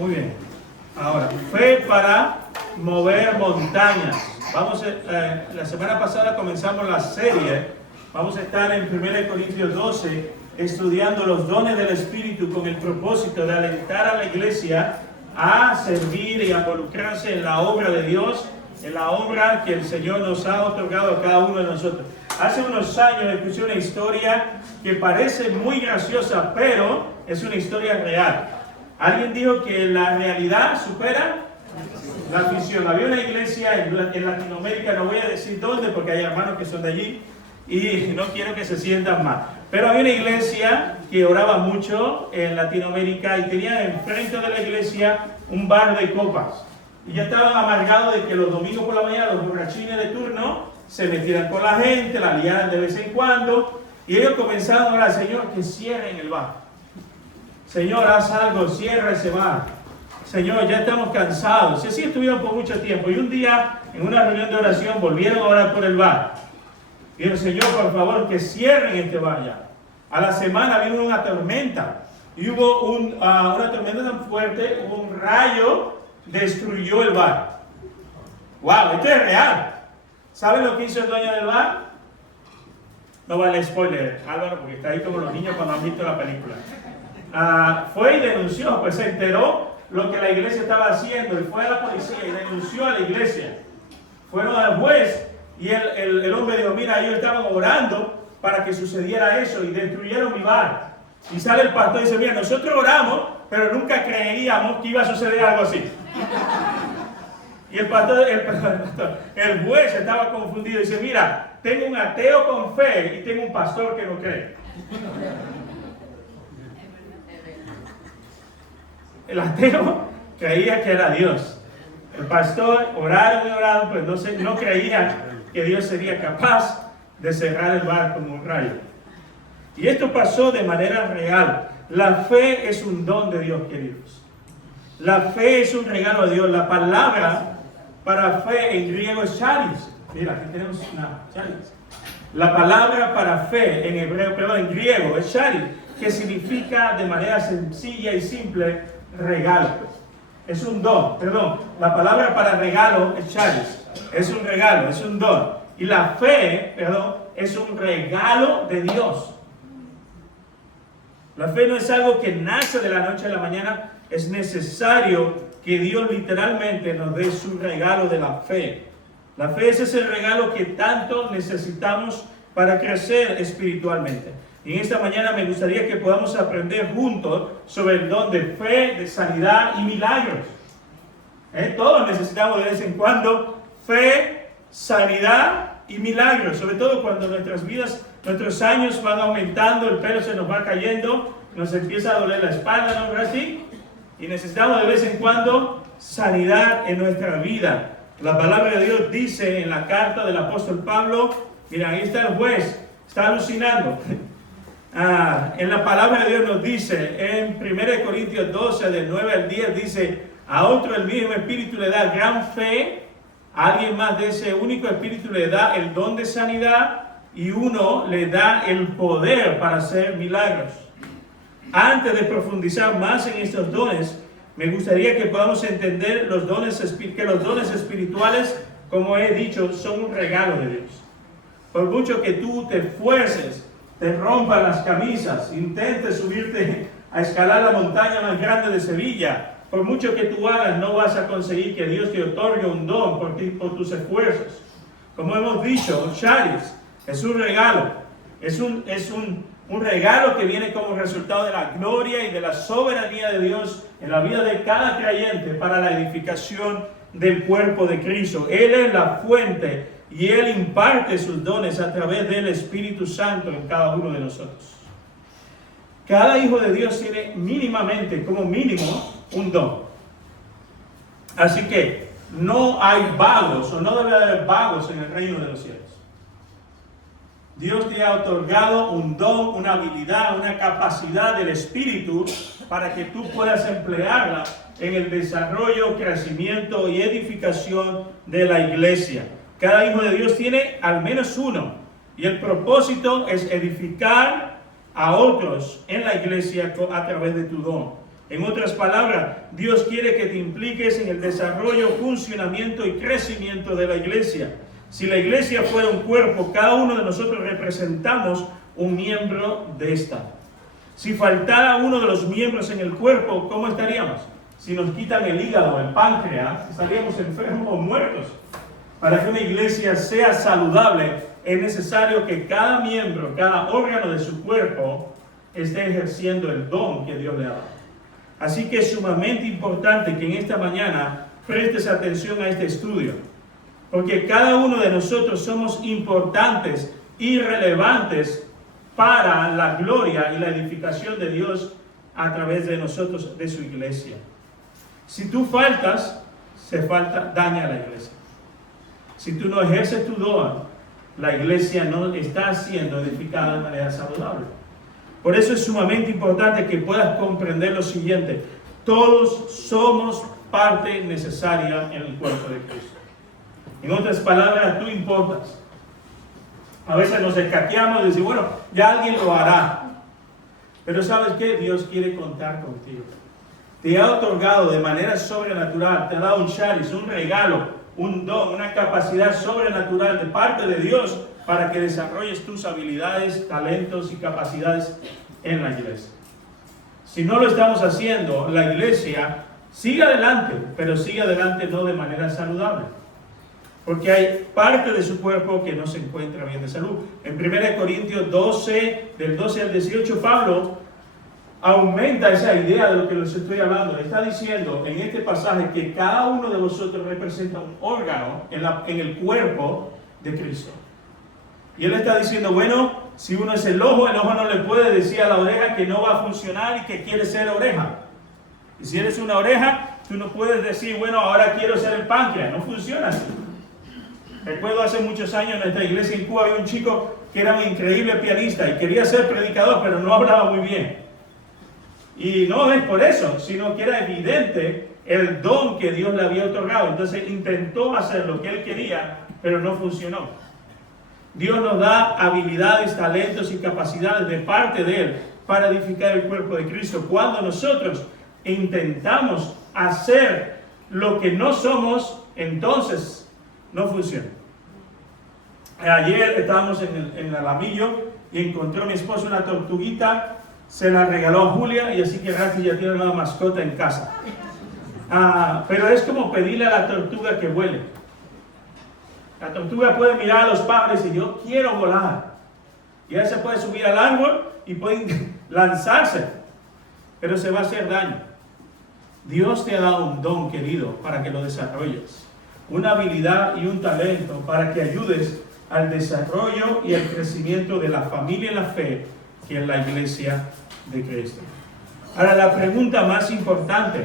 Muy bien. Ahora, fe para mover montañas. La semana pasada comenzamos la serie. Vamos a estar en 1 Corintios 12 estudiando los dones del Espíritu con el propósito de alentar a la iglesia a servir y a involucrarse en la obra de Dios, en la obra que el Señor nos ha otorgado a cada uno de nosotros. Hace unos años escuché una historia que parece muy graciosa, pero es una historia real. Alguien dijo que la realidad supera la ficción. Había una iglesia en Latinoamérica, no voy a decir dónde porque hay hermanos que son de allí y no quiero que se sientan mal. Pero había una iglesia que oraba mucho en Latinoamérica y tenía enfrente de la iglesia un bar de copas. Y ya estaban amargados de que los domingos por la mañana los borrachines de turno se metieran con la gente, la liaran de vez en cuando. Y ellos comenzaron a orar: Señor, que cierren el bar. Señor, haz algo, cierra ese bar. Señor, ya estamos cansados. Y así estuvieron por mucho tiempo. Y un día, en una reunión de oración, volvieron a orar por el bar. Y dijeron: Señor, por favor, que cierren este bar ya. A la semana vino una tormenta. Y hubo una tormenta tan fuerte, hubo un rayo, destruyó el bar. ¡Wow! Esto es real. ¿Saben lo que hizo el dueño del bar? No vale spoiler, Álvaro, porque está ahí como los niños cuando han visto la película. Fue y denunció, pues se enteró lo que la iglesia estaba haciendo y fue a la policía y denunció a la iglesia. Fueron al juez y el hombre dijo: mira, ellos estaban orando para que sucediera eso y destruyeron mi bar. Y sale el pastor y dice: mira, nosotros oramos, pero nunca creíamos que iba a suceder algo así. Y el juez estaba confundido y dice: mira, tengo un ateo con fe y tengo un pastor que no cree. El ateo creía que era Dios. El pastor oraron y oraron, pues no creía que Dios sería capaz de cerrar el bar como un rayo. Y esto pasó de manera real. La fe es un don de Dios, queridos. La fe es un regalo de Dios. La palabra para fe en griego es charis. Mira, aquí tenemos una charis. La palabra para fe en griego es charis, que significa de manera sencilla y simple regalo. Es un don, la palabra para regalo es charis. Es un regalo, es un don. Y la fe, es un regalo de Dios. La fe no es algo que nace de la noche a la mañana. Es necesario que Dios literalmente nos dé su regalo de la fe. La fe es ese regalo que tanto necesitamos para crecer espiritualmente. Y en esta mañana me gustaría que podamos aprender juntos sobre el don de fe, de sanidad y milagros. Todos necesitamos de vez en cuando fe, sanidad y milagros. Sobre todo cuando nuestras vidas, nuestros años van aumentando, el pelo se nos va cayendo, nos empieza a doler la espalda, ¿no es así? Y necesitamos de vez en cuando sanidad en nuestra vida. La palabra de Dios dice en la carta del apóstol Pablo, mira, ahí está el juez, está alucinando. En la palabra de Dios nos dice, en 1 Corintios 12, del 9 al 10, dice: a otro el mismo Espíritu le da gran fe, a alguien más de ese único Espíritu le da el don de sanidad, y uno le da el poder para hacer milagros. Antes de profundizar más en estos dones, me gustaría que podamos entender que los dones espirituales, como he dicho, son un regalo de Dios. Por mucho que tú te esfuerces, te rompan las camisas, intentes subirte a escalar la montaña más grande de Sevilla, por mucho que tú hagas, no vas a conseguir que Dios te otorgue un don por tus esfuerzos. Como hemos dicho, charis es un regalo, es un regalo que viene como resultado de la gloria y de la soberanía de Dios en la vida de cada creyente para la edificación del cuerpo de Cristo. Él es la fuente y Él imparte sus dones a través del Espíritu Santo en cada uno de nosotros. Cada hijo de Dios tiene mínimamente, como mínimo, un don. Así que no hay vagos, o no debe haber vagos en el reino de los cielos. Dios te ha otorgado un don, una habilidad, una capacidad del Espíritu para que tú puedas emplearla en el desarrollo, crecimiento y edificación de la iglesia. Cada hijo de Dios tiene al menos uno, y el propósito es edificar a otros en la iglesia a través de tu don. En otras palabras, Dios quiere que te impliques en el desarrollo, funcionamiento y crecimiento de la iglesia. Si la iglesia fuera un cuerpo, cada uno de nosotros representamos un miembro de esta. Si faltara uno de los miembros en el cuerpo, ¿cómo estaríamos? Si nos quitan el hígado, el páncreas, estaríamos enfermos o muertos. Para que una iglesia sea saludable, es necesario que cada miembro, cada órgano de su cuerpo, esté ejerciendo el don que Dios le ha dado. Así que es sumamente importante que en esta mañana prestes atención a este estudio, porque cada uno de nosotros somos importantes y relevantes para la gloria y la edificación de Dios a través de nosotros, de su iglesia. Si tú faltas, daña a la iglesia. Si tú no ejerces tu don, la iglesia no está siendo edificada de manera saludable. Por eso es sumamente importante que puedas comprender lo siguiente: todos somos parte necesaria en el cuerpo de Cristo. En otras palabras, tú importas. A veces nos escaqueamos y decimos, bueno, ya alguien lo hará. Pero ¿sabes qué? Dios quiere contar contigo. Te ha otorgado de manera sobrenatural, te ha dado un charis, un regalo, un don, una capacidad sobrenatural de parte de Dios para que desarrolles tus habilidades, talentos y capacidades en la iglesia. Si no lo estamos haciendo, la iglesia sigue adelante, pero sigue adelante no de manera saludable. Porque hay parte de su cuerpo que no se encuentra bien de salud. En 1 Corintios 12, del 12 al 18, Pablo aumenta esa idea de lo que les estoy hablando. Está diciendo en este pasaje que cada uno de vosotros representa un órgano en el cuerpo de Cristo. Y él está diciendo, bueno, si uno es el ojo no le puede decir a la oreja que no va a funcionar y que quiere ser oreja. Y si eres una oreja, tú no puedes decir, bueno, ahora quiero ser el páncreas. No funciona así. Recuerdo hace muchos años en nuestra iglesia en Cuba había un chico que era un increíble pianista y quería ser predicador, pero no hablaba muy bien. Y no es por eso, sino que era evidente el don que Dios le había otorgado. Entonces intentó hacer lo que él quería, pero no funcionó. Dios nos da habilidades, talentos y capacidades de parte de Él para edificar el cuerpo de Cristo. Cuando nosotros intentamos hacer lo que no somos, entonces no funciona. Ayer estábamos en el Alamillo y encontró mi esposa una tortuguita, se la regaló a Julia y así que Rafi ya tiene una mascota en casa. Pero es como pedirle a la tortuga que vuele. La tortuga puede mirar a los padres y yo quiero volar. Y ella se puede subir al árbol y puede lanzarse, pero se va a hacer daño. Dios te ha dado un don, querido, para que lo desarrolles. Una habilidad y un talento para que ayudes al desarrollo y al crecimiento de la familia en la fe, que es la iglesia de Cristo. Ahora, la pregunta más importante: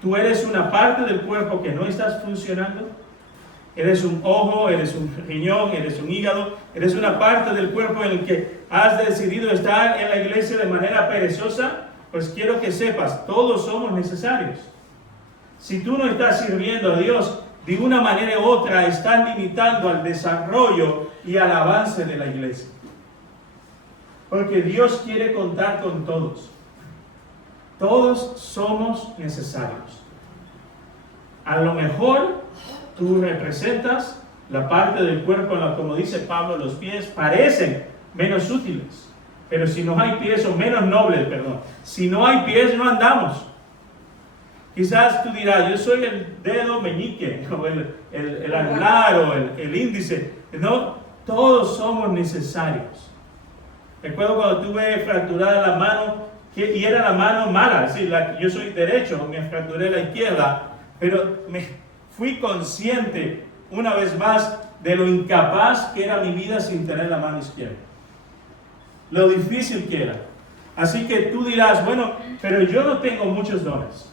¿tú eres una parte del cuerpo que no estás funcionando? ¿Eres un ojo, eres un riñón, eres un hígado? ¿Eres una parte del cuerpo en el que has decidido estar en la iglesia de manera perezosa? Pues quiero que sepas, todos somos necesarios. Si tú no estás sirviendo a Dios, de una manera u otra estás limitando al desarrollo y al avance de la iglesia. Porque Dios quiere contar con todos. Todos somos necesarios. A lo mejor tú representas la parte del cuerpo en la, como dice Pablo, los pies parecen menos útiles. Pero si no hay pies, o menos nobles, perdón. Si no hay pies, no andamos. Quizás tú dirás, yo soy el dedo meñique, o el anular, o el índice. No, todos somos necesarios. Recuerdo cuando tuve fracturada la mano, y era la mano mala. Sí, yo soy derecho, me fracturé la izquierda, pero me fui consciente una vez más de lo incapaz que era mi vida sin tener la mano izquierda. Lo difícil que era. Así que tú dirás, bueno, pero yo no tengo muchos dones.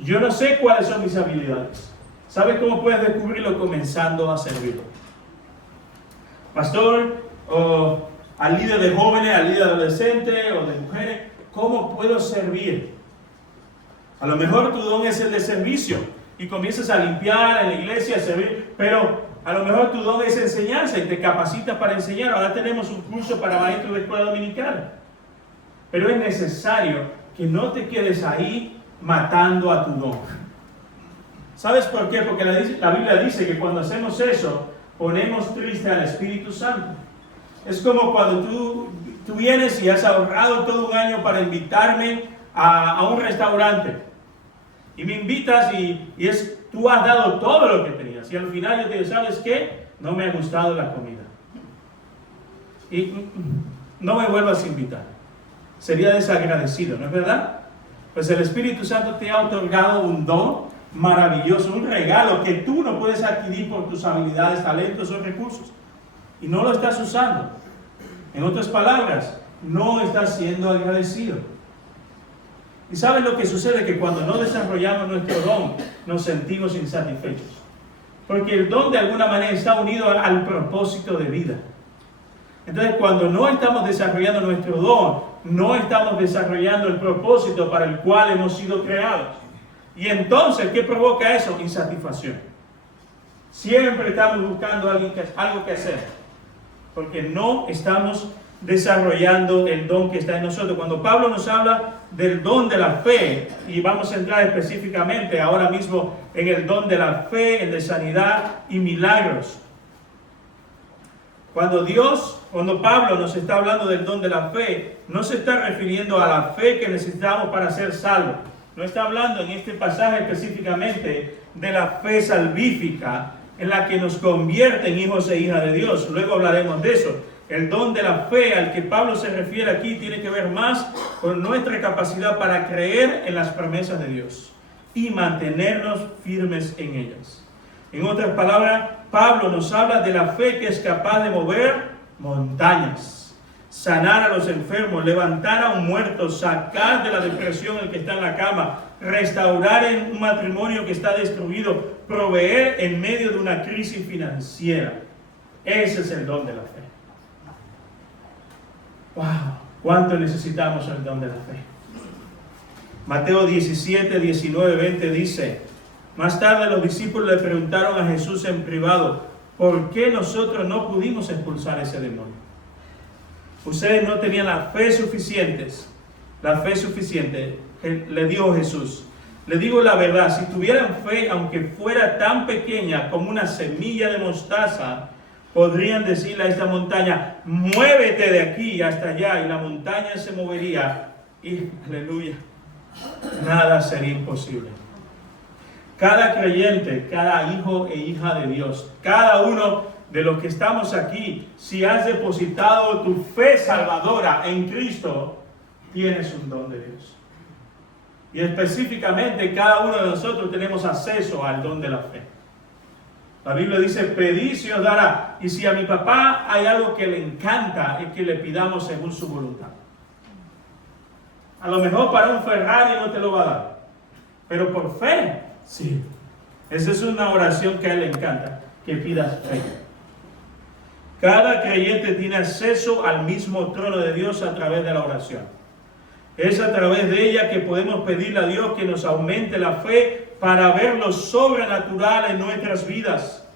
Yo no sé cuáles son mis habilidades. ¿Sabes cómo puedes descubrirlo? Comenzando a servirlo. Pastor, o al líder de jóvenes, al líder adolescente o de mujeres, ¿cómo puedo servir? A lo mejor tu don es el de servicio y comienzas a limpiar en la iglesia, a servir, pero a lo mejor tu don es enseñanza y te capacitas para enseñar. Ahora tenemos un curso para maestros de escuela dominical. Pero es necesario que no te quedes ahí matando a tu don. ¿Sabes por qué? Porque la Biblia dice que cuando hacemos eso, ponemos triste al Espíritu Santo. Es como cuando tú vienes y has ahorrado todo un año para invitarme a un restaurante. Y me invitas y tú has dado todo lo que tenías. Y al final yo te digo, ¿sabes qué? No me ha gustado la comida. Y no me vuelvas a invitar. Sería desagradecido, ¿no es verdad? Pues el Espíritu Santo te ha otorgado un don maravilloso, un regalo que tú no puedes adquirir por tus habilidades, talentos o recursos. Y no lo estás usando. En otras palabras, no estás siendo agradecido. ¿Y sabes lo que sucede? Que cuando no desarrollamos nuestro don, nos sentimos insatisfechos. Porque el don de alguna manera está unido al propósito de vida. Entonces, cuando no estamos desarrollando nuestro don, no estamos desarrollando el propósito para el cual hemos sido creados. Y entonces, ¿qué provoca eso? Insatisfacción. Siempre estamos buscando algo que hacer. Porque no estamos desarrollando el don que está en nosotros. Cuando Pablo nos habla del don de la fe, y vamos a entrar específicamente ahora mismo en el don de la fe, el de sanidad y milagros. Cuando Pablo nos está hablando del don de la fe, no se está refiriendo a la fe que necesitamos para ser salvos. No está hablando en este pasaje específicamente de la fe salvífica en la que nos convierte en hijos e hijas de Dios. Luego hablaremos de eso. El don de la fe al que Pablo se refiere aquí tiene que ver más con nuestra capacidad para creer en las promesas de Dios y mantenernos firmes en ellas. En otras palabras, Pablo nos habla de la fe que es capaz de mover montañas, sanar a los enfermos, levantar a un muerto, sacar de la depresión el que está en la cama, restaurar en un matrimonio que está destruido, proveer en medio de una crisis financiera. Ese es el don de la fe. ¡Wow! ¿Cuánto necesitamos el don de la fe? Mateo 17, 19, 20 dice: más tarde los discípulos le preguntaron a Jesús en privado, ¿por qué nosotros no pudimos expulsar ese demonio? Ustedes no tenían la fe suficiente, le dijo Jesús. Le digo la verdad, si tuvieran fe, aunque fuera tan pequeña como una semilla de mostaza, podrían decirle a esta montaña, muévete de aquí hasta allá, y la montaña se movería, y aleluya, nada sería imposible. Cada creyente, cada hijo e hija de Dios, cada uno de los que estamos aquí, si has depositado tu fe salvadora en Cristo, tienes un don de Dios. Y específicamente cada uno de nosotros tenemos acceso al don de la fe. La Biblia dice, pedid y se os dará. Y si a mi papá hay algo que le encanta, es que le pidamos según su voluntad. A lo mejor para un Ferrari no te lo va a dar, pero por fe, sí. Esa es una oración que a él le encanta, que pidas fe. Cada creyente tiene acceso al mismo trono de Dios a través de la oración. Es a través de ella que podemos pedirle a Dios que nos aumente la fe para ver lo sobrenatural en nuestras vidas.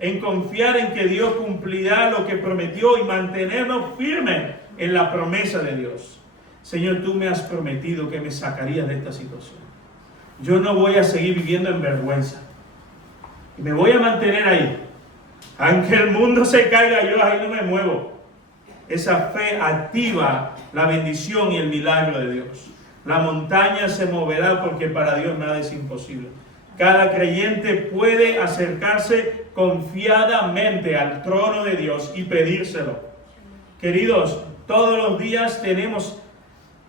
En confiar en que Dios cumplirá lo que prometió y mantenernos firmes en la promesa de Dios. Señor, tú me has prometido que me sacarías de esta situación. Yo no voy a seguir viviendo en vergüenza. Y me voy a mantener ahí. Aunque el mundo se caiga, yo ahí no me muevo. Esa fe activa la bendición y el milagro de Dios. La montaña se moverá porque para Dios nada es imposible. Cada creyente puede acercarse confiadamente al trono de Dios y pedírselo. Queridos, todos los días tenemos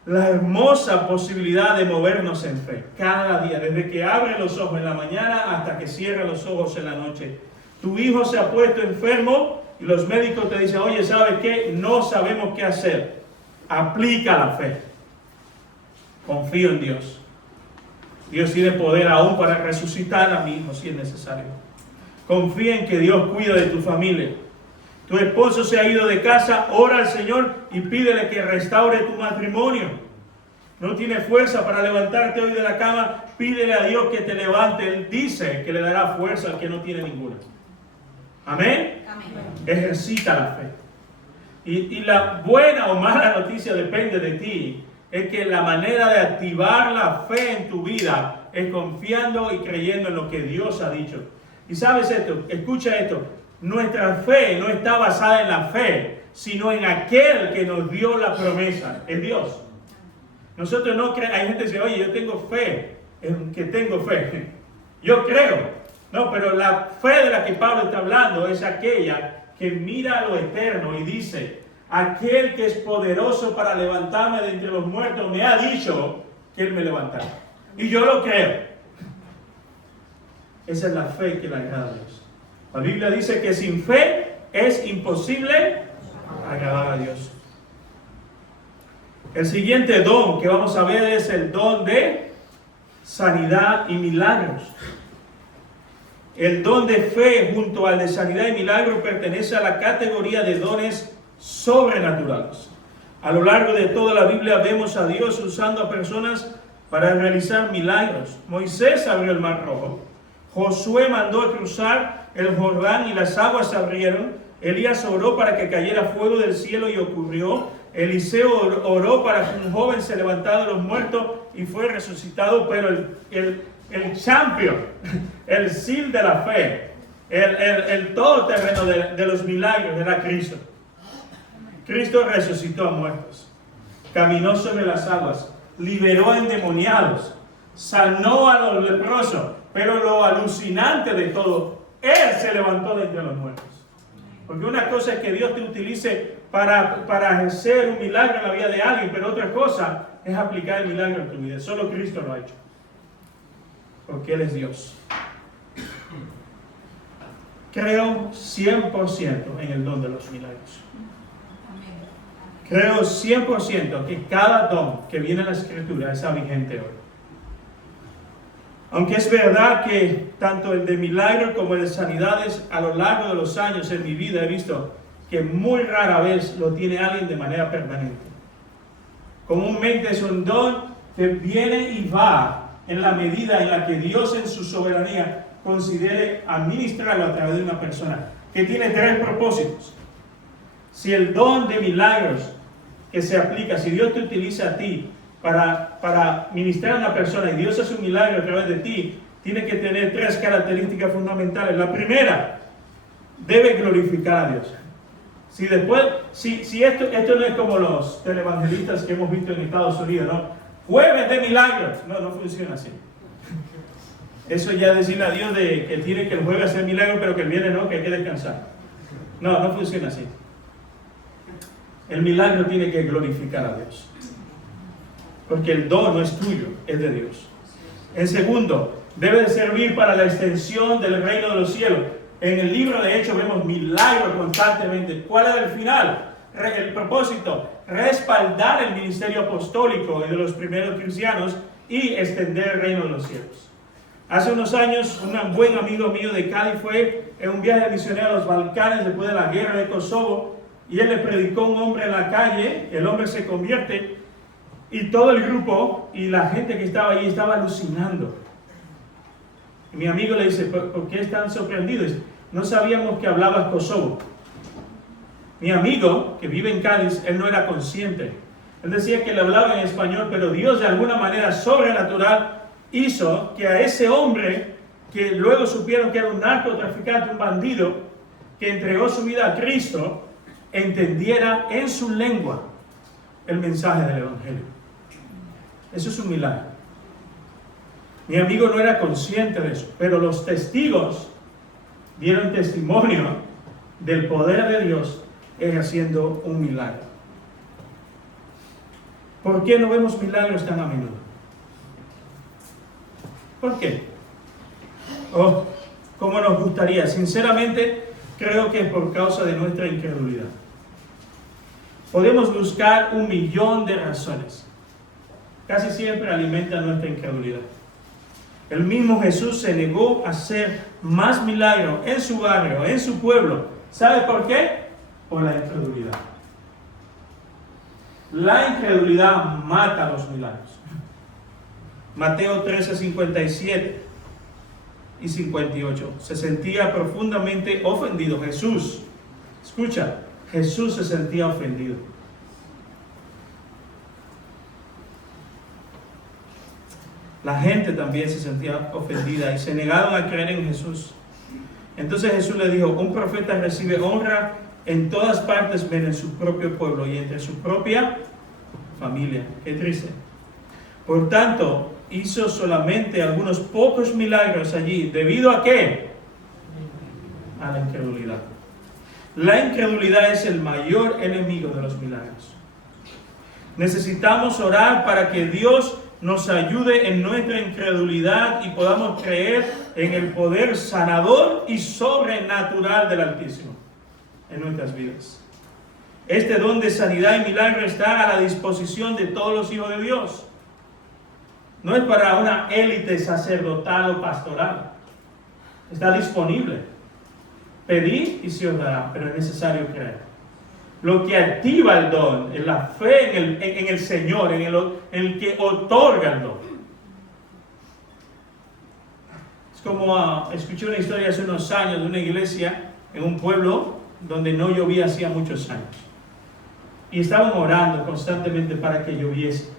la hermosa posibilidad de movernos en fe. Cada día, desde que abre los ojos en la mañana hasta que cierra los ojos en la noche. Tu hijo se ha puesto enfermo y los médicos te dicen, oye, ¿sabes qué? No sabemos qué hacer. Aplica la fe. Confío en Dios. Dios tiene poder aún para resucitar a mi hijo si es necesario. Confía en que Dios cuida de tu familia. Tu esposo se ha ido de casa, ora al Señor y pídele que restaure tu matrimonio. No tienes fuerza para levantarte hoy de la cama, pídele a Dios que te levante. Él dice que le dará fuerza al que no tiene ninguna. ¿Amén? Amén. Ejercita la fe. Y la buena o mala noticia depende de ti. es que la manera de activar la fe en tu vida es confiando y creyendo en lo que Dios ha dicho. Y sabes esto, escucha esto, nuestra fe no está basada en la fe, sino en aquel que nos dio la promesa, es Dios. Nosotros no creemos, hay gente que dice, oye, yo tengo fe, en que tengo fe, yo creo. No, pero la fe de la que Pablo está hablando es aquella que mira a lo eterno y dice, aquel que es poderoso para levantarme de entre los muertos me ha dicho que Él me levantará. Y yo lo creo. Esa es la fe que le agrada a Dios. La Biblia dice que sin fe es imposible agradar a Dios. El siguiente don que vamos a ver es el don de sanidad y milagros. El don de fe junto al de sanidad y milagros pertenece a la categoría de dones sobrenaturales. A lo largo de toda la Biblia vemos a Dios usando a personas para realizar milagros. Moisés abrió el Mar Rojo. Josué mandó a cruzar el Jordán y las aguas se abrieron. Elías oró para que cayera fuego del cielo y ocurrió. Eliseo oró para que un joven se levantara de los muertos y fue resucitado. Pero el champion, el sil de la fe, el todoterreno de los milagros era Cristo. Cristo resucitó a muertos, caminó sobre las aguas, liberó a endemoniados, sanó a los leprosos, pero lo alucinante de todo, Él se levantó de entre los muertos. Porque una cosa es que Dios te utilice para hacer un milagro en la vida de alguien, pero otra cosa es aplicar el milagro en tu vida. Solo Cristo lo ha hecho. Porque Él es Dios. Creo 100% en el don de los milagros. Creo 100% que cada don que viene en la Escritura está vigente hoy. Aunque es verdad que tanto el de milagros como el de sanidades a lo largo de los años en mi vida he visto que muy rara vez lo tiene alguien de manera permanente. Comúnmente es un don que viene y va en la medida en la que Dios en su soberanía considere administrarlo a través de una persona, que tiene tres propósitos. Si el don de milagros que se aplica, si Dios te utiliza a ti para ministrar a una persona y Dios hace un milagro a través de ti, tiene que tener tres características fundamentales. La primera, debe glorificar a Dios. Si esto no es como los televangelistas que hemos visto en Estados Unidos, ¿no? Jueves de milagros. No funciona así. Eso ya decirle a Dios de que tiene que el jueves hacer milagros, pero que el viernes no, que hay que descansar. No funciona así. El milagro tiene que glorificar a Dios. Porque el don no es tuyo, es de Dios. En segundo, debe de servir para la extensión del reino de los cielos. En el libro de Hechos vemos milagros constantemente. ¿Cuál es el final? El propósito, respaldar el ministerio apostólico de los primeros cristianos y extender el reino de los cielos. Hace unos años, un buen amigo mío de Cali fue en un viaje misionero a los Balcanes después de la guerra de Kosovo, y él le predicó a un hombre en la calle. El hombre se convierte y todo el grupo y la gente que estaba allí estaba alucinando. Y mi amigo le dice, ¿por qué están sorprendidos? No sabíamos que hablabas Kosovo. Mi amigo, que vive en Cádiz, él no era consciente. Él decía que le hablaba en español, pero Dios de alguna manera sobrenatural hizo que a ese hombre, que luego supieron que era un narcotraficante, un bandido, que entregó su vida a Cristo, entendiera en su lengua el mensaje del Evangelio. Eso es un milagro. Mi amigo no era consciente de eso, pero los testigos dieron testimonio del poder de Dios haciendo un milagro. ¿Por qué no vemos milagros tan a menudo? ¿Por qué? ¿Cómo nos gustaría? Sinceramente, creo que es por causa de nuestra incredulidad. Podemos buscar 1.000.000 de razones. Casi siempre alimentan nuestra incredulidad. El mismo Jesús se negó a hacer más milagros en su barrio, en su pueblo. ¿Sabe por qué? Por la incredulidad. La incredulidad mata los milagros. Mateo 13, 57 y 58. Se sentía profundamente ofendido. Jesús, escucha, Jesús se sentía ofendido. La gente también se sentía ofendida y se negaron a creer en Jesús. Entonces Jesús le dijo, un profeta recibe honra en todas partes menos en su propio pueblo y entre su propia familia. Qué triste. Por tanto, hizo solamente algunos pocos milagros allí. ¿Debido a qué? A la incredulidad. La incredulidad es el mayor enemigo de los milagros. Necesitamos orar para que Dios nos ayude en nuestra incredulidad y podamos creer en el poder sanador y sobrenatural del Altísimo en nuestras vidas. Este don de sanidad y milagro está a la disposición de todos los hijos de Dios. No es para una élite sacerdotal o pastoral. Está disponible. Pedid y se os dará, pero es necesario creer. Lo que activa el don es la fe en el Señor, en el que otorga el don. Es como escuché una historia hace unos años de una iglesia en un pueblo donde no llovía hacía muchos años. Y estaban orando constantemente para que lloviese.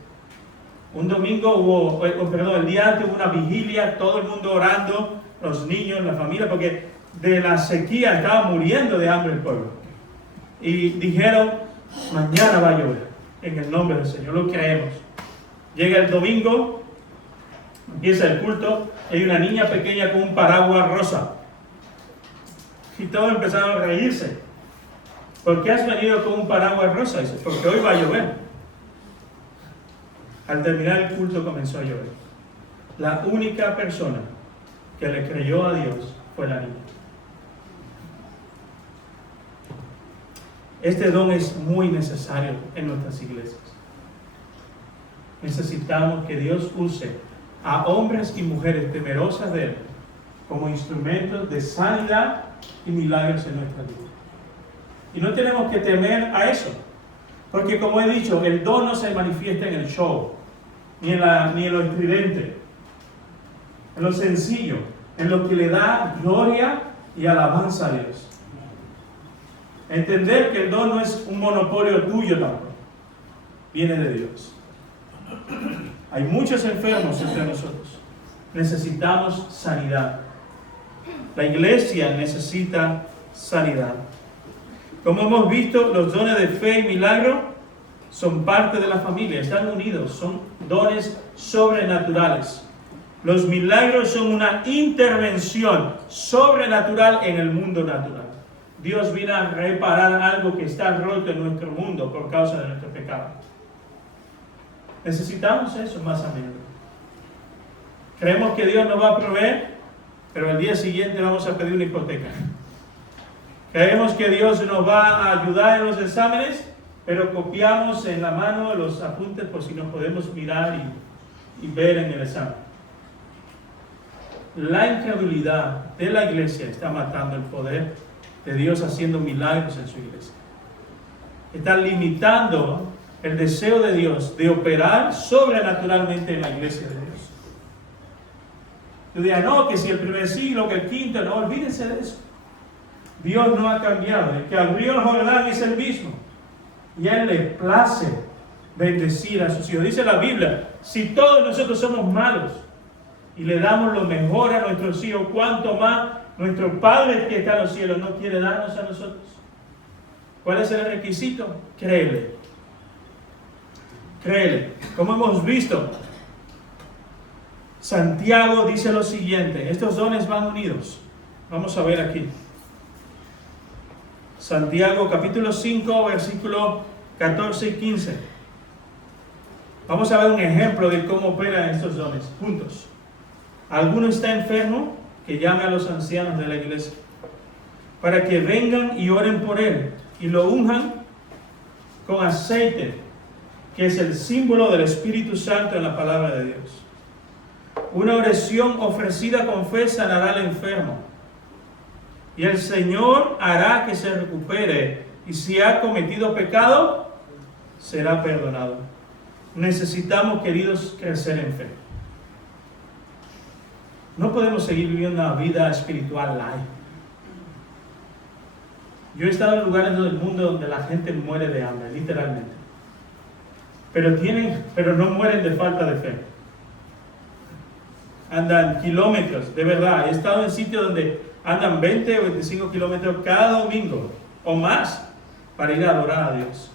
Un domingo el día antes hubo una vigilia, todo el mundo orando, los niños, la familia, porque de la sequía estaba muriendo de hambre el pueblo. Y dijeron, mañana va a llover, en el nombre del Señor, lo creemos. Llega el domingo, empieza el culto, hay una niña pequeña con un paraguas rosa. Y todos empezaron a reírse. ¿Por qué has venido con un paraguas rosa? Dice, porque hoy va a llover. Al terminar el culto comenzó a llover. La única persona que le creyó a Dios fue la niña. Este don es muy necesario en nuestras iglesias. Necesitamos que Dios use a hombres y mujeres temerosas de Él como instrumentos de sanidad y milagros en nuestra vida. Y no tenemos que temer a eso, porque como he dicho, el don no se manifiesta en el show, ni en lo estridente, en lo sencillo, en lo que le da gloria y alabanza a Dios. Entender que el don no es un monopolio tuyo tampoco, viene de Dios. Hay muchos enfermos entre nosotros. Necesitamos sanidad. La iglesia necesita sanidad. Como hemos visto, los dones de fe y milagro son parte de la familia, están unidos, son dones sobrenaturales. Los milagros son una intervención sobrenatural en el mundo natural. Dios viene a reparar algo que está roto en nuestro mundo por causa de nuestro pecado. Necesitamos eso más a menudo. Creemos que Dios nos va a proveer, pero al día siguiente vamos a pedir una hipoteca. Creemos que Dios nos va a ayudar en los exámenes, pero copiamos en la mano los apuntes por si nos podemos mirar y ver en el examen. La incredulidad de la iglesia está matando el poder de Dios haciendo milagros en su iglesia. Está limitando el deseo de Dios de operar sobrenaturalmente en la iglesia de Dios. Tú dirás, no, que si el primer siglo, que el quinto, no, olvídense de eso. Dios no ha cambiado. El que abrió el Jordán es el mismo. Y a Él le place bendecir a sus hijos. Dice la Biblia, si todos nosotros somos malos y le damos lo mejor a nuestros hijos, ¿cuánto más nuestro Padre que está en los cielos no quiere darnos a nosotros? ¿Cuál es el requisito? Créele. Créele. Como hemos visto, Santiago dice lo siguiente, estos dones van unidos. Vamos a ver aquí. Santiago capítulo 5, versículo 14 y 15. Vamos a ver un ejemplo de cómo operan estos dones juntos. ¿Alguno está enfermo? Que llame a los ancianos de la iglesia para que vengan y oren por él y lo unjan con aceite, que es el símbolo del Espíritu Santo en la palabra de Dios. Una oración ofrecida con fe sanará al enfermo y el Señor hará que se recupere, y si ha cometido pecado será perdonado. Necesitamos, queridos, crecer en fe. No podemos seguir viviendo una vida espiritual light. Yo he estado en lugares del mundo donde la gente muere de hambre, literalmente. Pero no mueren de falta de fe. andan kilómetros, de verdad. He estado en sitios donde andan 20 o 25 kilómetros cada domingo o más para ir a adorar a Dios.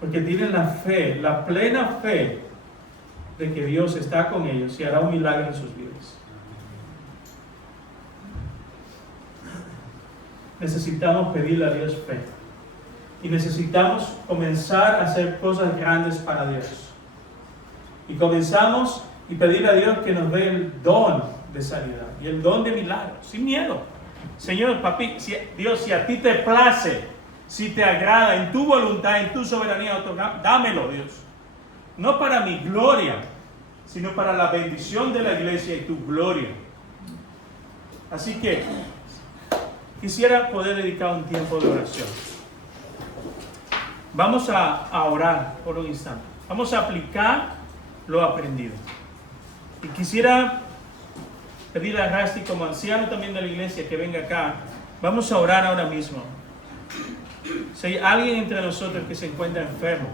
Porque tienen la fe, la plena fe de que Dios está con ellos y hará un milagro en sus vidas. Necesitamos pedirle a Dios fe. Y necesitamos comenzar a hacer cosas grandes para Dios. Y comenzamos y pedirle a Dios que nos dé el don de sanidad y el don de milagros, sin miedo. Señor, papi, Dios, si a ti te place, si te agrada, en tu voluntad, en tu soberanía, dámelo, Dios. No para mi gloria, sino para la bendición de la iglesia y tu gloria. Así que quisiera poder dedicar un tiempo de oración. Vamos a orar por un instante. Vamos a aplicar lo aprendido. Y quisiera pedirle a Rusty, como anciano también de la iglesia, que venga acá. Vamos a orar ahora mismo. Si hay alguien entre nosotros que se encuentra enfermo,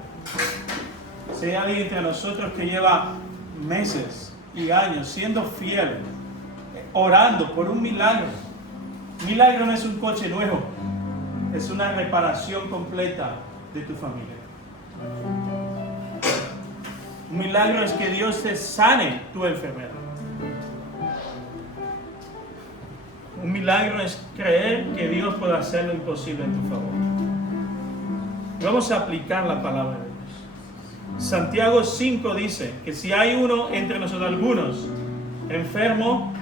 si hay alguien entre nosotros que lleva meses y años siendo fiel, orando por un milagro. Un milagro no es un coche nuevo, es una reparación completa de tu familia. Un milagro es que Dios te sane tu enfermedad. Un milagro es creer que Dios puede hacer lo imposible en tu favor. Vamos a aplicar la palabra de Dios. Santiago 5 dice que si hay uno entre nosotros, algunos, enfermo,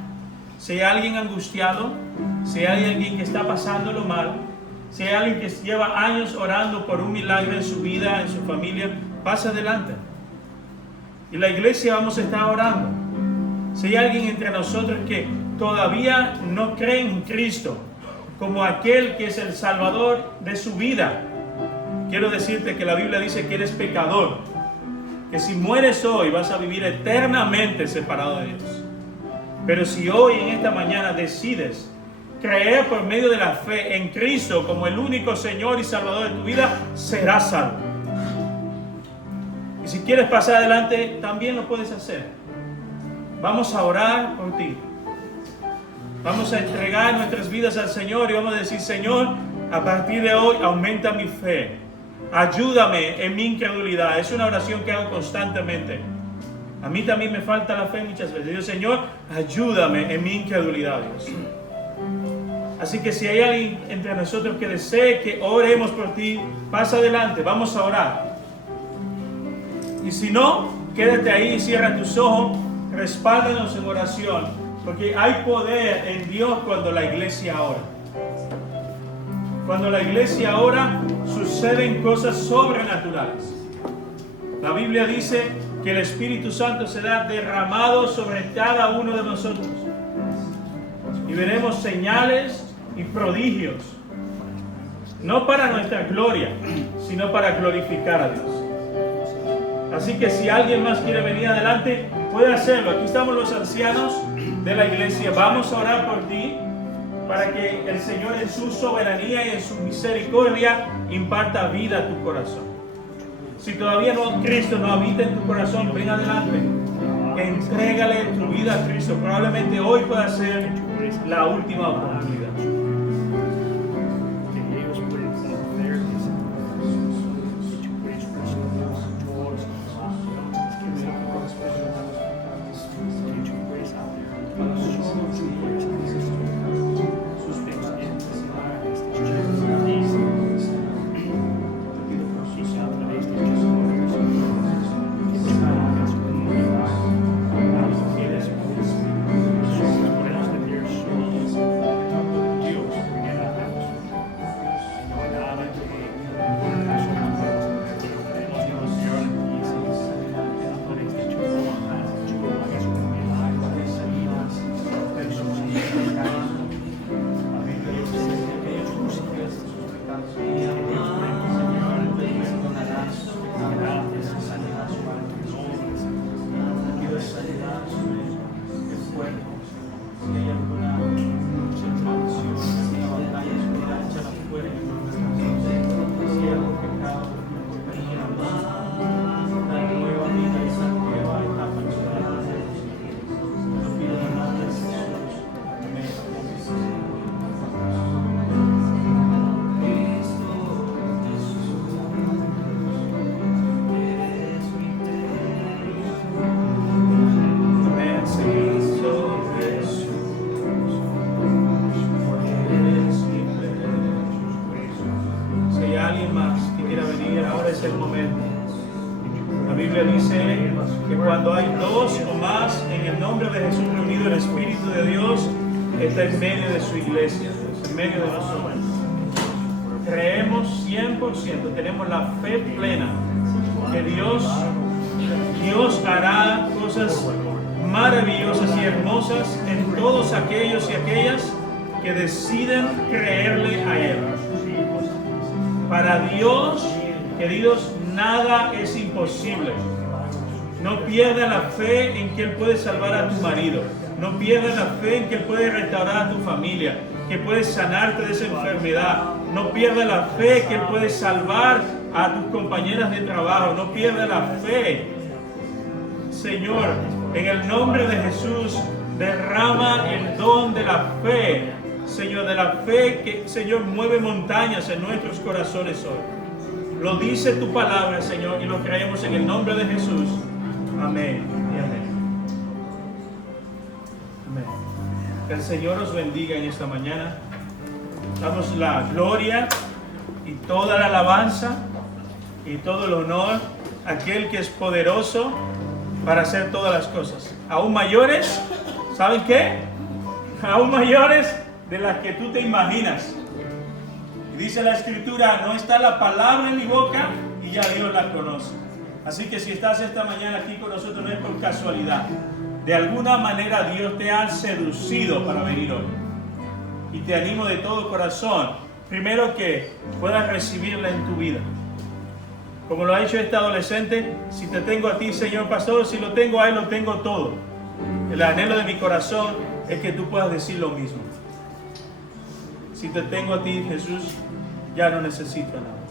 si hay alguien angustiado, si hay alguien que está pasándolo mal, si hay alguien que lleva años orando por un milagro en su vida, en su familia, pasa adelante. Y la iglesia vamos a estar orando. Si hay alguien entre nosotros que todavía no cree en Cristo como aquel que es el Salvador de su vida, quiero decirte que la Biblia dice que eres pecador, que si mueres hoy vas a vivir eternamente separado de Dios. Pero si hoy en esta mañana decides creer por medio de la fe en Cristo como el único Señor y Salvador de tu vida, serás salvo. Y si quieres pasar adelante, también lo puedes hacer. Vamos a orar por ti. Vamos a entregar nuestras vidas al Señor y vamos a decir: Señor, a partir de hoy aumenta mi fe. Ayúdame en mi incredulidad. Es una oración que hago constantemente. A mí también me falta la fe muchas veces. Digo: Señor, ayúdame en mi incredulidad, Dios. Así que si hay alguien entre nosotros que desee que oremos por ti, pasa adelante, vamos a orar. Y si no, quédate ahí y cierra tus ojos, respáldanos en oración, porque hay poder en Dios cuando la iglesia ora. Cuando la iglesia ora, suceden cosas sobrenaturales. La Biblia dice que el Espíritu Santo será derramado sobre cada uno de nosotros. Y veremos señales y prodigios, no para nuestra gloria, sino para glorificar a Dios. Así que si alguien más quiere venir adelante, puede hacerlo. Aquí estamos los ancianos de la iglesia. Vamos a orar por ti para que el Señor en su soberanía y en su misericordia imparta vida a tu corazón. Si todavía Cristo no habita en tu corazón, ven adelante. Entrégale tu vida a Cristo. Probablemente hoy pueda ser la última oportunidad. dos o más en el nombre de Jesús reunido, el Espíritu de Dios está en medio de su iglesia, en medio de nosotros. Creemos 100%, tenemos la fe plena que Dios hará cosas maravillosas y hermosas en todos aquellos y aquellas que deciden creerle a Él. Para Dios, queridos, nada es imposible. No pierdas la fe en que Él puede salvar a tu marido. No pierdas la fe en que Él puede restaurar a tu familia, que puede sanarte de esa enfermedad. No pierdas la fe que Él puede salvar a tus compañeras de trabajo. No pierdas la fe. Señor, en el nombre de Jesús, derrama el don de la fe. Señor, de la fe que, Señor, mueve montañas en nuestros corazones hoy. Lo dice tu palabra, Señor, y lo creemos en el nombre de Jesús. Amén y amén. Amén. Que el Señor os bendiga en esta mañana. Damos la gloria y toda la alabanza y todo el honor a aquel que es poderoso para hacer todas las cosas. Aún mayores, ¿saben qué? Aún mayores de las que tú te imaginas. Y dice la Escritura, no está la palabra en mi boca y ya Dios la conoce. Así que si estás esta mañana aquí con nosotros no es por casualidad. De alguna manera Dios te ha seducido para venir hoy. Y te animo de todo corazón, primero que puedas recibirla en tu vida. Como lo ha hecho este adolescente, si te tengo a ti, Señor Pastor, si lo tengo a Él, lo tengo todo. El anhelo de mi corazón es que tú puedas decir lo mismo. Si te tengo a ti, Jesús, ya no necesito nada.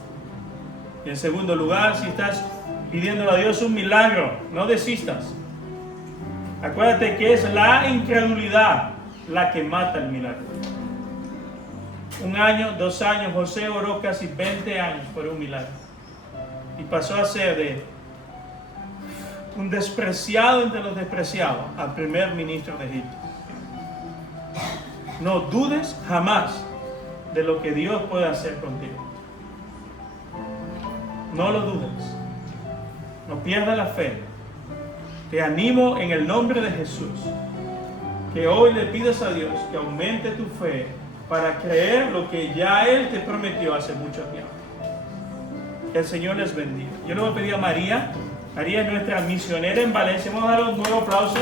Y en segundo lugar, si estás pidiéndole a Dios un milagro, no desistas. Acuérdate que es la incredulidad la que mata el milagro. 1 año, 2 años, José oró casi 20 años por un milagro. Y pasó a ser de un despreciado entre los despreciados al primer ministro de Egipto. No dudes jamás de lo que Dios puede hacer contigo. No lo dudes. No pierdas la fe. Te animo en el nombre de Jesús que hoy le pidas a Dios que aumente tu fe para creer lo que ya Él te prometió hace mucho tiempo. Que el Señor les bendiga. Yo le voy a pedir a María. María es nuestra misionera en Valencia. Vamos a darle un nuevo aplauso.